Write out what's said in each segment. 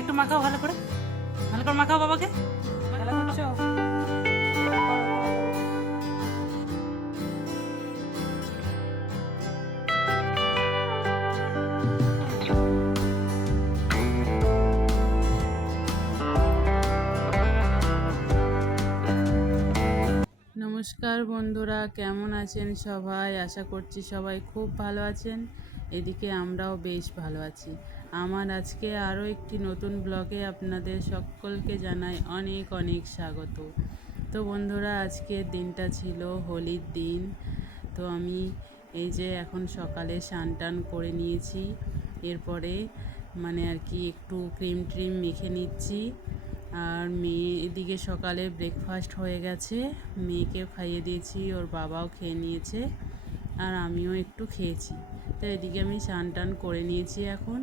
একটু মাখাও ভালো করে মাখাও বাবাকে। খেলা করছো? নমস্কার বন্ধুরা, কেমন আছেন সবাই? আশা করছি সবাই খুব ভালো আছেন। এদিকে আমরাও বেশ ভালো আছি। আমার আজকে আরও একটি নতুন ব্লগে আপনাদের সকলকে জানাই অনেক অনেক স্বাগত। তো বন্ধুরা, আজকের দিনটা ছিল হোলির দিন। তো আমি এই যে এখন সকালে স্নান টান করে নিয়েছি। এরপরে মানে আর কি একটু ক্রিম ট্রিম মেখে নিচ্ছি। আর মেয়ে এদিকে সকালে ব্রেকফাস্ট হয়ে গেছে, মেয়েকে খাইয়ে দিয়েছি, ওর বাবাও খেয়ে নিয়েছে আর আমিও একটু খেয়েছি। তো এদিকে আমি স্নান টান করে নিয়েছি এখন।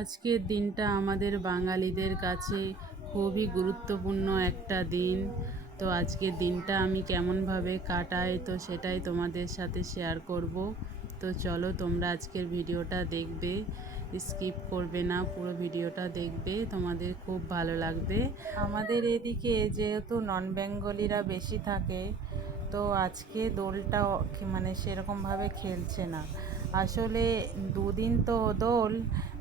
আজকের দিনটা আমাদের বাঙালিদের কাছে খুবই গুরুত্বপূর্ণ একটা দিন। তো আজকের দিনটা আমি কেমনভাবে কাটাই তো সেটাই তোমাদের সাথে শেয়ার করব। তো চলো, তোমরা আজকের ভিডিওটা দেখবে, স্কিপ করবে না, পুরো ভিডিওটা দেখবে, তোমাদের খুব ভালো লাগবে। আমাদের এদিকে যেহেতু নন বেঙ্গলিরা বেশি থাকে, তো আজকে দোলটা মানে সেরকমভাবে খেলছে না। আসলে দুদিন তো দোল,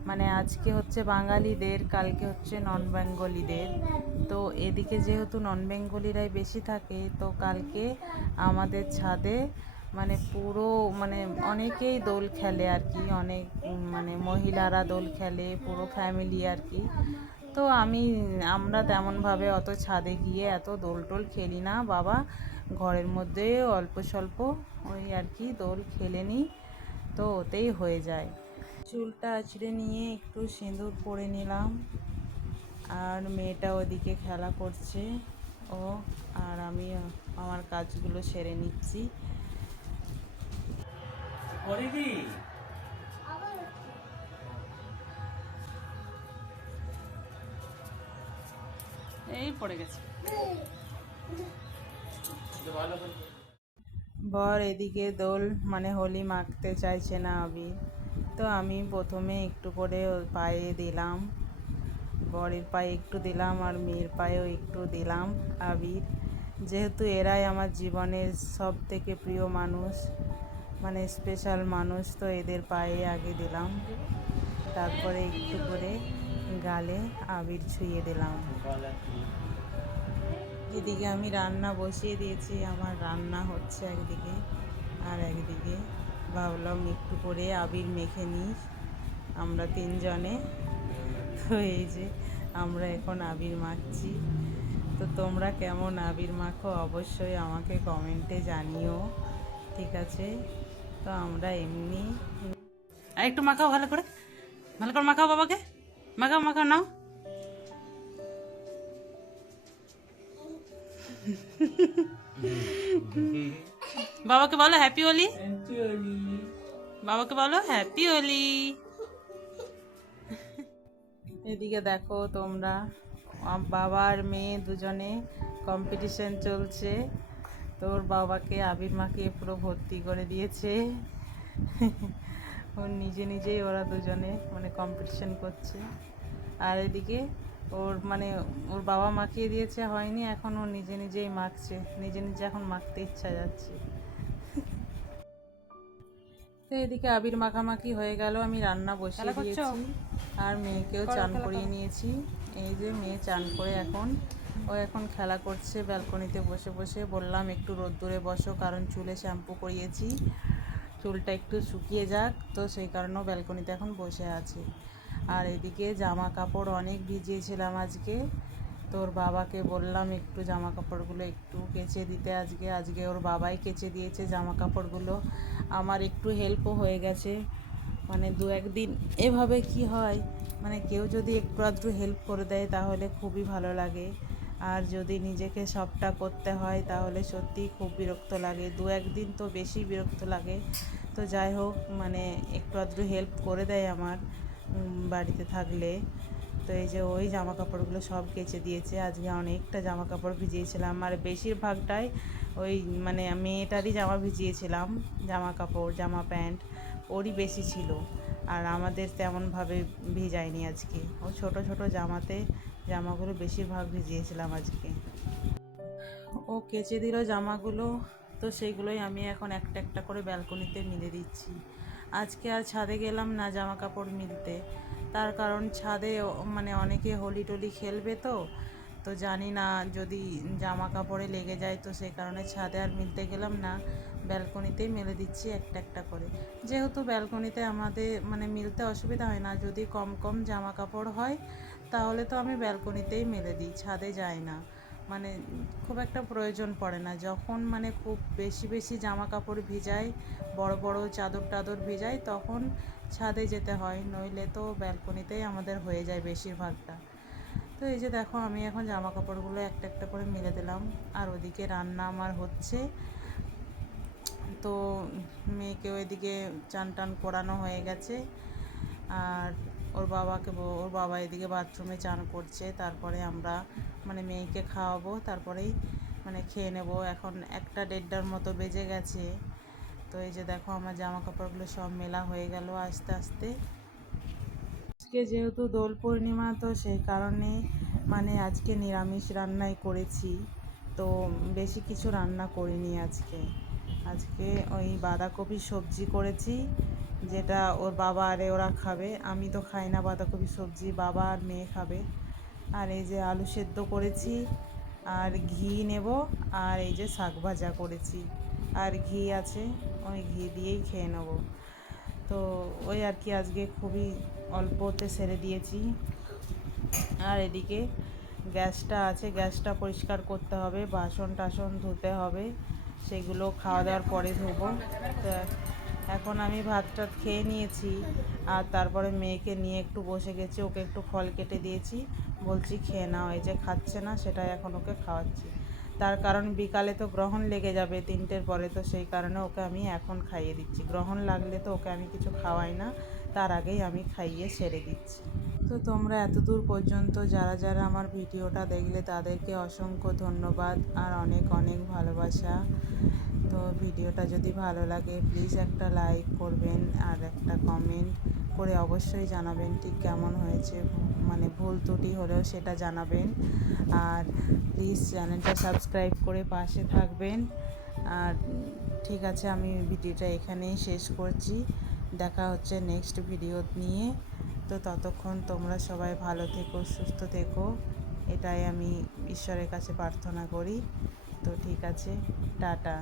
মানে আজকে হচ্ছে বাঙালিদের, কালকে হচ্ছে নন বেঙ্গলিদের। তো এদিকে যেহেতু নন বেঙ্গলিরাই বেশি থাকে, তো কালকে আমাদের ছাদে মানে পুরো মানে অনেকেই দোল খেলে আর কি, অনেক মানে মহিলারা দোল খেলে, পুরো ফ্যামিলি আর কি। তো আমরা তেমনভাবে অত ছাদে গিয়ে এত দোল টোল খেলি না বাবা, ঘরের মধ্যে অল্প স্বল্প ওই আর কি দোল খেলে নিই, তো ওতেই হয়ে যায়। চুলটা আঁচড়ে নিয়ে একটু সিঁদুর পরে নিলাম, আর মেয়েটা ওদিকে খেলা করছে ও, আর আমি আমার কাজগুলো সেরে নিচ্ছি। এই পড়ে গেছে। বর এদিকে দোল মানে হোলি মাখতে চাইছে না আবির, তো আমি প্রথমে একটু করে ওর পায়ে দিলাম, বরের পায়ে একটু দিলাম আর মেয়ের পায়েও একটু দিলাম আবির। যেহেতু এরাই আমার জীবনের সব থেকে প্রিয় মানুষ, মানে স্পেশাল মানুষ, তো এদের পায়ে আগে দিলাম, তারপরে একটু করে গালে আবির ছুঁয়ে দিলাম। এদিকে আমি রান্না বসিয়ে দিয়েছি, আমার রান্না হচ্ছে একদিকে, আর একদিকে ভাবলাম একটু করে আবির মেখে নিই আমরা তিনজনে। তো এই যে আমরা এখন আবির মাখছি। তো তোমরা কেমন আবির মাখো অবশ্যই আমাকে কমেন্টে জানিও, ঠিক আছে? তো আমরা এমনি আর একটু মাখাও ভালো করে মাখাও বাবাকে। মাখাও নাও। বাবাকে বলো হ্যাপি হোলি, বাবাকে বলো হ্যাপি হোলি। এদিকে দেখো তোমরা, বাবা আর মেয়ে দুজনে কম্পিটিশন চলছে। তোর বাবাকে আবির মাখিয়ে পুরো ভর্তি করে দিয়েছে। ওর নিজেই ওরা দুজনে মানে কম্পিটিশন করছে। আর এদিকে ওর বাবা মাখিয়ে দিয়েছে, হয়নি, এখন ও নিজেই মাখছে, নিজে এখন মাখতে ইচ্ছা যাচ্ছে। তো এদিকে আবির মাখামাখি হয়ে গেল, আমি রান্না বসিয়ে দিয়েছি আর মেয়েকেও চান করিয়ে নিয়েছি। এই যে মেয়ে চান করে এখন খেলা করছে ব্যালকনিতে বসে বসে। বললাম একটু রোদ্দুরে বসো, কারণ চুলে শ্যাম্পু করিয়েছি, চুলটা একটু শুকিয়ে যাক, তো সেই কারণেও ব্যালকনিতে এখন বসে আছে। আর এদিকে জামা কাপড় অনেক ভিজিয়েছিলাম আজকে, তোর বাবাকে বললাম একটু জামা কাপড়গুলো একটু কেচে দিতে। আজকে ওর বাবাই কেচে দিয়েছে জামা কাপড়গুলো, আমার একটু হেল্পও হয়ে গেছে। মানে দু একদিন এভাবে কি হয়, মানে কেউ যদি একটু আধটু হেল্প করে দেয় তাহলে খুবই ভালো লাগে, আর যদি নিজেকে সবটা করতে হয় তাহলে সত্যিই খুব বিরক্ত লাগে, দু একদিন তো বেশি বিরক্ত লাগে। তো যাই হোক, মানে একটু আধটু হেল্প করে দেয় আমার বাড়িতে থাকলে। তো এই যে ওই জামা কাপড়গুলো সব কেচে দিয়েছে, আজকে অনেকটা জামা কাপড় ভিজিয়েছিলাম, আর বেশিরভাগটাই ওই মানে মেয়েটারই জামা ভিজিয়েছিলাম, জামা কাপড় জামা প্যান্ট ওরই বেশি ছিল। আর আমাদের তেমনভাবে ভিজাইনি আজকে। ও ছোট ছোট জামাগুলো বেশিরভাগ ভিজিয়েছিলাম আজকে। ও কেচে দিল জামাগুলো, তো সেইগুলোই আমি এখন একটা একটা করে ব্যালকনিতে মিলে দিচ্ছি। আজকে আর ছাদে গেলাম না জামা কাপড় মিলতে, তার কারণ ছাদে মানে অনেকে হোলি টোলি খেলবে, তো জানি না যদি জামা কাপড়ে লেগে যায়, তো সেই কারণে ছাদে আর মিলতে গেলাম না, ব্যালকনিতেই মেলে দিচ্ছি একটা একটা করে। যেহেতু ব্যালকনিতে আমাদের মানে মিলতে অসুবিধা হয় না, যদি কম কম জামা কাপড় হয় তাহলে তো আমি ব্যালকনিতেই মেলে দিই, ছাদে যাই না, মানে খুব একটা প্রয়োজন পড়ে না। যখন মানে খুব বেশি বেশি জামা কাপড় ভিজায়, বড় বড় চাদর টাদর ভিজায়, তখন ছাদে যেতে হয়, নইলে তো ব্যালকনিতেই আমাদের হয়ে যায় বেশিরভাগটা। তো এই যে দেখো আমি এখন জামা কাপড়গুলো একটা একটা করে মেলে দিলাম, আর ওদিকে রান্না আমার হচ্ছে। তো মেয়েকে ওইদিকে চান টান করানো হয়ে গেছে, আর ওর বাবা এদিকে বাথরুমে চান করছে। তারপরে আমরা মানে মেয়েকে খাওয়াবো, তারপরেই মানে খেয়ে নেব। এখন 1-1:30টার মতো বেজে গেছে। তো এই যে দেখো আমার জামা কাপড়গুলো সব মেলা হয়ে গেল আস্তে আস্তে। আজকে যেহেতু দোল পূর্ণিমা, তো সেই কারণে মানে আজকে নিরামিষ রান্নাই করেছি, তো বেশি কিছু রান্না করিনি আজকে। আজকে ওই বাঁধাকপির সবজি করেছি, যেটা ওর বাবা আরে ওরা খাবে, আমি তো খাই না বাঁধাকপি সবজি, বাবা আর মেয়ে খাবে। আর এই যে আলু সেদ্ধ করেছি, আর ঘি নেব, আর এই যে শাক ভাজা করেছি, আর ঘি আছে, ওই ঘি দিয়েই খেয়ে নেব। তো ওই আর কি, আজকে খুবই অল্পতে সেরে দিয়েছি। আর এদিকে গ্যাসটা আছে, গ্যাসটা পরিষ্কার করতে হবে, বাসন টাসন ধুতে হবে, সেগুলো খাওয়া দাওয়ার পরে ধোবো। তো এখন আমি ভাত টাত খেয়ে নিয়েছি, আর তারপরে মেয়েকে নিয়ে একটু বসে গেছি, ওকে একটু ফল কেটে দিয়েছি, বলছি খেয়ে নাও। এই যে খাচ্ছে না, সেটাই এখন ওকে খাওয়াচ্ছি। তার কারণ বিকালে তো গ্রহণ লেগে যাবে 3টের পরে, তো সেই কারণে ওকে আমি এখন খাইয়ে দিচ্ছি। গ্রহণ লাগলে তো ওকে আমি কিছু খাওয়াই না, তার আগেই আমি খাইয়ে সেরে দিচ্ছি। তো তোমরা এতদূর পর্যন্ত যারা যারা আমার ভিডিওটা দেখলে তাদেরকে অসংখ্য ধন্যবাদ আর অনেক অনেক ভালোবাসা। তো ভিডিওটা যদি ভালো লাগে প্লিজ একটা লাইক করবেন, আর একটা কমেন্ট করে অবশ্যই জানাবেন ঠিক কেমন হয়েছে, মানে ভুল ত্রুটি হলেও সেটা জানাবেন। আর প্লিজ চ্যানেলটা সাবস্ক্রাইব করে পাশে থাকবেন। আর ঠিক আছে, আমি ভিডিওটা এখানেই শেষ করছি, দেখা হচ্ছে নেক্সট ভিডিও নিয়ে। তো ততক্ষণ তোমরা সবাই ভালো থেকো, সুস্থ থেকো, এটাই আমি ঈশ্বরের কাছে প্রার্থনা করি। তো ঠিক আছে, টাটা।